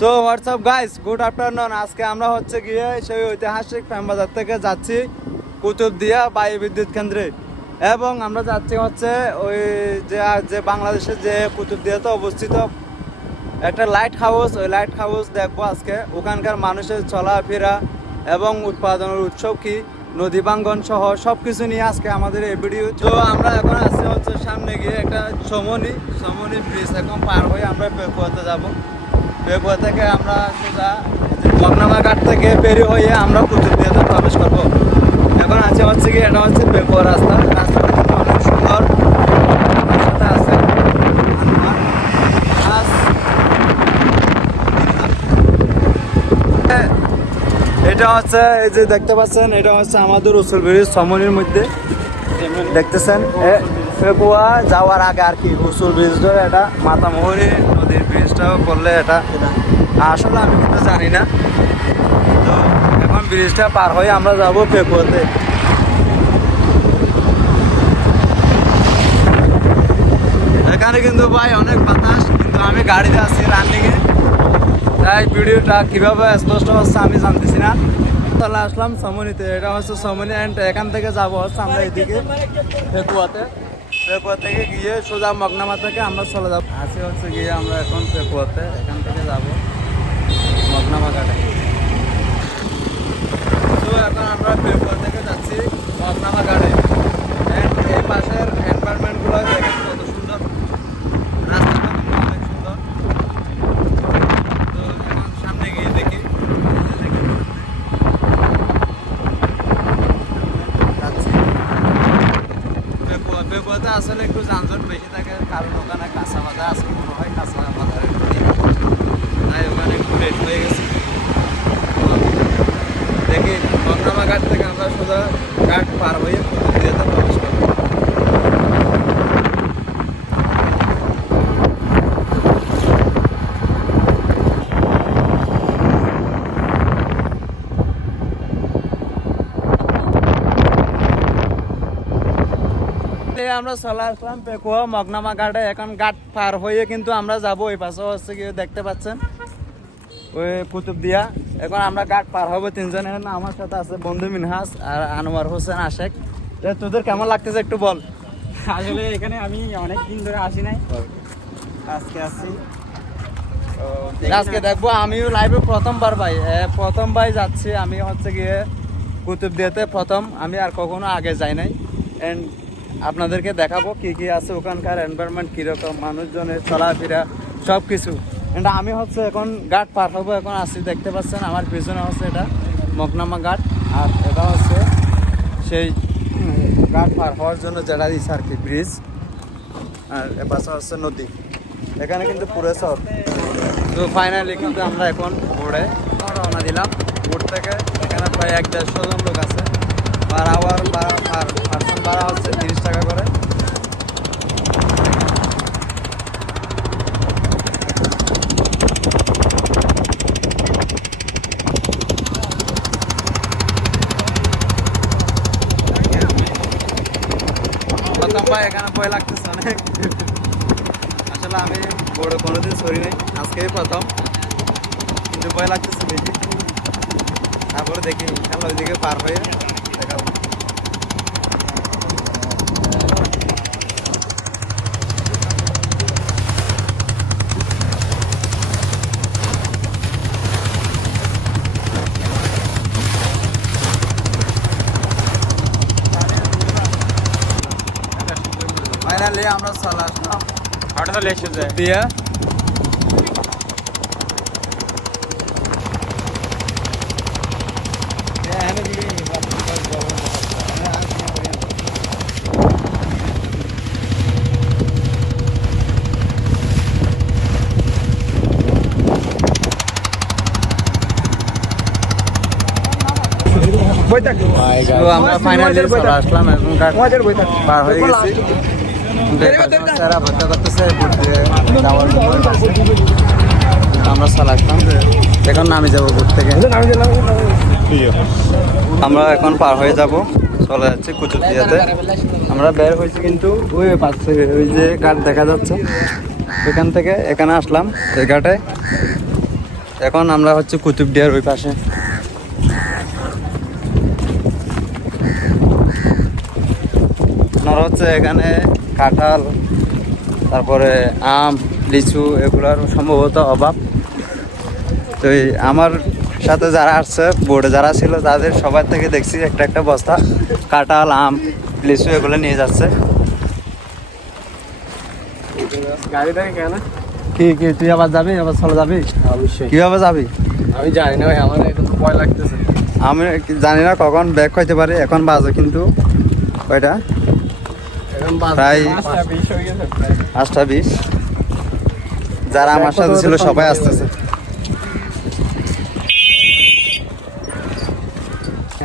So WhatsApp guys, good afternoon. আজকে আমরা হচ্ছে গিয়ে সেই ঐতিহাসিক ফ্যামবাজার থেকে যাচ্ছি কুতুবদিয়া বায়ু বিদ্যুৎ কেন্দ্রে, এবং আমরা যাচ্ছি হচ্ছে ওই যে বাংলাদেশের যে কুতুবদিয়াতে অবস্থিত একটা লাইট হাউস, ওই লাইট হাউস দেখবো আজকে। ওখানকার মানুষের চলাফেরা এবং উৎপাদনের উৎসব কি, নদী বাঙ্গন সহ সব কিছু নিয়ে আজকে আমাদের এই ভিডিও। তো আমরা এখন আসছি হচ্ছে সামনে গিয়ে একটা সমনি ব্রিজ এখন পার হয়ে আমরা পেকুয়াতে যাবো। পেকুয়া থেকে আমরা সোজা মগনামা ঘাট থেকে বেরি হয়ে আমরা কুতুবদিয়াতে প্রবেশ করবো। এখন আছে হচ্ছে কি, এটা হচ্ছে পেকুয়া রাস্তাটা কিন্তু অনেক সুন্দর। আমার সাথে আছে এটা হচ্ছে এই যে দেখতে পাচ্ছেন, এটা হচ্ছে আমাদের উসুল ব্রিজ সমনির মধ্যে দেখতেছেন। পেকুয়া যাওয়ার আগে আর কি উসুল ব্রিজ ধরে এটা মাতামুহুরী নদীর ব্রিজটাও করলে এটা আসলে আমি কিন্তু জানি না। তো এখন ব্রিজটা পার হয়ে আমরা যাবো পেকুয়াতে। এখানে কিন্তু ভাই অনেক বাতাস, কিন্তু আমি গাড়িতে আছি রানিংয়ে, তাই ভিডিওটা কিভাবে স্পষ্ট হচ্ছে আমি জানতেছি না। চলে আসলাম সমনিতে, এটা হচ্ছে সমনি অ্যান্ড এখান থেকে যাবো হচ্ছে আমরা এদিকে পেকুয়াতে। পেকুয়া থেকে গিয়ে সোজা মগনামা থেকে আমরা চলে যাবো। আসি হচ্ছে গিয়ে আমরা এখন পেকুয়াতে, এখান থেকে যাবো মগনামা ঘাটে। তো এখন আমরা পেকুয়া থেকে যাচ্ছি মগনামা ঘাটে। অ্যান্ড এই পাশের এনভায়রনমেন্টগুলো দেখেন কত সুন্দর, রাস্তাটা অনেক সুন্দর। তো এখন সামনে গিয়ে দেখি পেকুয়াতে আসলে একটু যানজট বেশি থাকে, কারণ ওখানে কাঁচা বাজার আছে মনে হয়, কাঁচা বাজারের তাই ওখানে একটু লেট হয়ে গেছে। দেখি মগনামা ঘাট থেকে আমরা সোজা ঘাট পার হয়ে কুতুবদিয়াতে প্রবেশ করবো। আমরা চলে আসলাম পেকুয়া মগনামা ঘাটে। এখন ঘাট পার হয়ে কিন্তু আমরা যাবো ওই পাশে হচ্ছে কি দেখতে পাচ্ছেন ওই কুতুবদিয়া। এখন আমরা ঘাট পার হবো তিনজনে। আমার সাথে আছে বন্ধু মিনহাস আর আনোয়ার হোসেন আশেক। তোদের কেমন লাগতেছে একটু বল। আসলে এখানে আমি অনেক দিন ধরে আসি নাই, আজকে আসছি। আজকে দেখবো আমিও লাইভে প্রথমবার যাচ্ছি আমি হচ্ছে গিয়ে কুতুবদিয়াতে প্রথম। আমি আর কখনো আগে যাই নাই। এন্ড আপনাদেরকে দেখাবো কি কি আছে ওখানকার এনভায়রনমেন্ট কিরকম, মানুষজনের চলাফেরা সব কিছু। এন্ড আমি হচ্ছে এখন ঘাট পার হবো, এখন আসছি দেখতে পাচ্ছেন আমার পিছনে হচ্ছে এটা মগনামা ঘাট, আর এটা হচ্ছে সেই ঘাট পার হওয়ার জন্য যেটা দিচ্ছে আর কি ব্রিজ, আর এপাশে হচ্ছে নদী। এখানে কিন্তু পুরো সব। তো ফাইনালি কিন্তু আমরা এখন বোর্ডে রওনা দিলাম। বোর্ড থেকে এখানে প্রায় 150 জন লোক আছে। পার আওয়ার পার্সন ভাড়া হচ্ছে 30 টাকা করে। প্রথম ভাই এখানে ভয় লাগতেছে অনেক। আসলে আমি বড় কোনোদিন সরি নাই, আজকেই প্রথম, কিন্তু ভয় লাগতেছে বেশি। তারপরে দেখি ইনশাল্লাহ ওইদিকে পার হয়ে দেখাবো। ফাইনালি আমরা চলে আসলাম দিয়া। আমরা ফাইনালি চলে আসলাম, এখন পার হয়ে গেছি। আমরা চলে আসলাম, এখন নামে যাবো বোট থেকে। আমরা এখন পার হয়ে যাব, চলে যাচ্ছি কুতুবদিয়াতে। আমরা বের হয়েছি কিন্তু ওই পাশে ওই যে ঘাট দেখা যাচ্ছে, এখান থেকে এখানে আসলাম এই ঘাটে। এখন আমরা হচ্ছে কুতুবদিয়ার ওই পাশে। আপনারা হচ্ছে এখানে কাঁঠাল, তারপরে আম, লিচু এগুলোর সম্ভবত অভাব। তো আমার সাথে যারা আসছে, বোর্ডে যারা ছিল, তাদের সবার থেকে দেখছি একটা একটা বস্তা কাঁঠাল, আম, লিচু এগুলো নিয়ে যাচ্ছে। গাড়িটাকে কেন? কি কি তুই আবার যাবি, আবার চলে যাবি? অবশ্যই। কিভাবে যাবি? আমি জানি না ভাই, আমার একটু ভয় লাগতেছে। আমি জানি না কখন ব্যাক হইতে পারে। এখন বাজে কিন্তু কয়টা? এখন প্রায় 5:20 হয়ে গেছে প্রায়। 8:20। যারা আমার সাথে ছিল সবাই আসতেছে।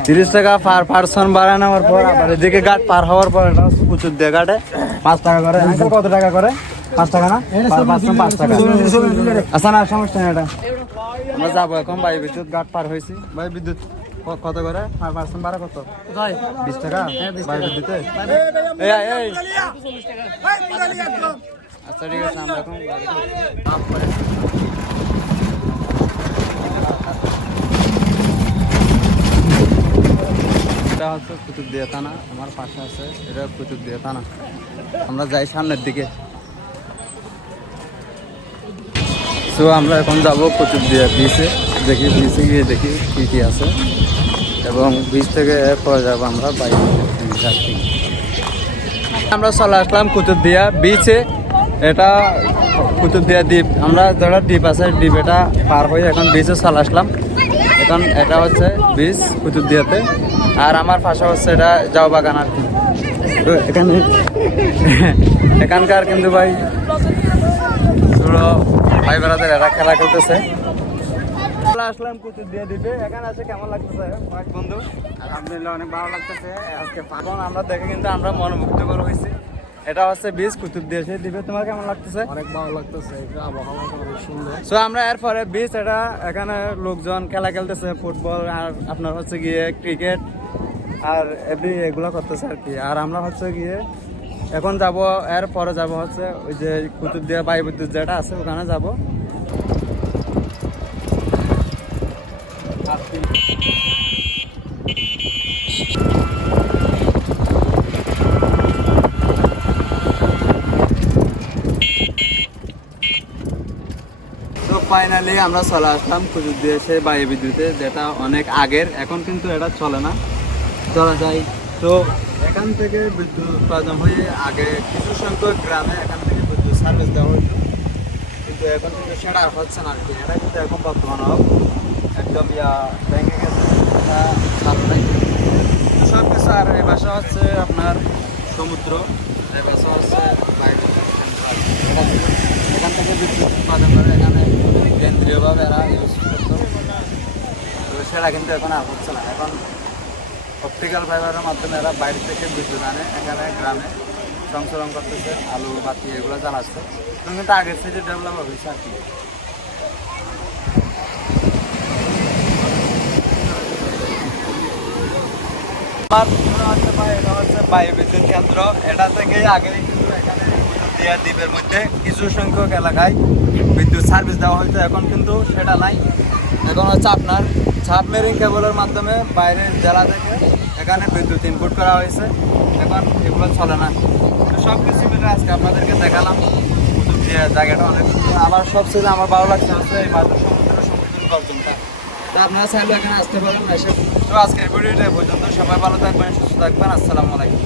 30 টাকা পার পার্সন ভাড়া নেওয়ার পর আবার এদিকে ঘাট পার হওয়ার পর এটা হচ্ছে কুচুরদিয়া ঘাটে 5 টাকা করে। আঙ্কেল কত টাকা করে? 5 টাকা না? পার পার্সন 5 টাকা। আচ্ছা না, সমস্যা নেই এটা। আমরা যাবো এখন ভাই বিদ্যুৎ ঘাট পার হয়েছি। ভাই বিদ্যুৎ কত করে পার পার্সন ভাড়া কত? 20 টাকা ভাই বিদ্যুতে। এই এই আচ্ছা ঠিক আছে, আমরা এখন এটা হচ্ছে কুতুবদিয়া থানা, আমার পাশে আছে এটা কুতুবদিয়া থানা। আমরা যাই সামনের দিকে। তো আমরা এখন যাব কুতুবদিয়া বিচে, দেখি বিচে গিয়ে দেখি কি কি আছে, এবং বিচ থেকে এরপর যাব আমরা বাইরে। আমরা চলে আসলাম কুতুবদিয়া বিচে। এটা কুতুবদিয়া দ্বীপ, আমরা যারা দ্বীপ আছে দ্বীপ এটা পার হয়ে এখন বিচে চলে আসলাম। এখন এটা হচ্ছে বিচ কুতুবদিয়াতে, আর আমার পাশে হচ্ছে এটা জাও বাগান। আর কি তো এখানে এখানকার কিন্তু ভাই ছোট ভাই বেড়াদের এরা খেলা খেলতেছে। আসলাম কুতুবদিয়া দ্বীপে, এখানে আছে কেমন লাগতেছে অনেক বন্ধু? আলহামদুলিল্লাহ অনেক ভালো লাগতেছে আজকে। এখন আমরা দেখে কিন্তু আমরা মনোমুগ্ধকর হয়েছি। এটা হচ্ছে বিচ কুতুবদিয়া সেই দ্বীপে। তোমার কেমন লাগতেছে? অনেক ভালো লাগতেছে, এটা আবহাওয়া অনেক সুন্দর। সো আমরা এরপরে বিচ, এটা এখানে লোকজন খেলা খেলতেছে, ফুটবল আর আপনার হচ্ছে গিয়ে ক্রিকেট আর এভরি এগুলো করতেছে আর কি। আর আমরা হচ্ছে গিয়ে এখন যাব, এরপরে যাব হচ্ছে ওই যে কুতুবদিয়া বায়ু বিদ্যুৎ যেটা আছে ওখানে যাব। তো ফাইনালি আমরা চলে আসলাম কুতুবদিয়া সেই বায়ু বিদ্যুতে, যেটা অনেক আগের, এখন কিন্তু এটা চলে না, চলা যায়। তো এখান থেকে বিদ্যুৎ উৎপাদন হয়ে আগে কিছু সংখ্যক গ্রামে এখান থেকে বিদ্যুৎ সার্ভিস দেওয়া হতো, কিন্তু এখন কিন্তু সেটা আর হচ্ছে না আর কি। এটা কিন্তু এখন বর্তমান একদম ভেঙে গেছে, এটা চালু নাই সব কিছু। আর এই বাসা হচ্ছে আপনার সমুদ্র, এই বাসা হচ্ছে বাইরে এখান থেকে বিদ্যুৎ উৎপাদন করে এখানে কেন্দ্রীয়ভাবে এরা ইউজ করতো। তো সেটা কিন্তু এখন আর হচ্ছে না। এখন অপটিক্যাল ফাইবারের মাধ্যমে এরা বাইরে থেকে বিদ্যুৎ আনে, এখানে গ্রামে সংশোধন করতেছে, আলু বাতি এগুলো জ্বালাচ্ছে। কিন্তু আগের থেকে ডেভেলপ হয়েছে আর কি। আমার মনে হচ্ছে ভাই এটা হচ্ছে বায়ু বিদ্যুৎ কেন্দ্র। এটা থেকে আগে কিন্তু এখানে কুতুবদিয়া দ্বীপের মধ্যে কিছু সংখ্যক এলাকায় বিদ্যুৎ সার্ভিস দেওয়া হয়তো, এখন কিন্তু সেটা নাই। এখন হচ্ছে আপনার সাবমেরিন কেবলের মাধ্যমে বাইরের জেলা থেকে এখানে বিদ্যুৎ ইনপুট করা হয়েছে, এখন এগুলো চলে না। তো সব কিছু মিলে আজকে আপনাদেরকে দেখালাম কুতুবদিয়া জায়গাটা অনেক সুন্দর। আমার সবচেয়ে আমার ভালো লাগছে হচ্ছে এই মাঝে সমুদ্র গর্জনটা। তো আপনারা চাইলে এখানে আসতে পারেন এসে। তো আজকের ভিডিওটা পর্যন্ত, সবাই ভালো থাকবেন, সুস্থ থাকবেন, আসসালামু আলাইকুম।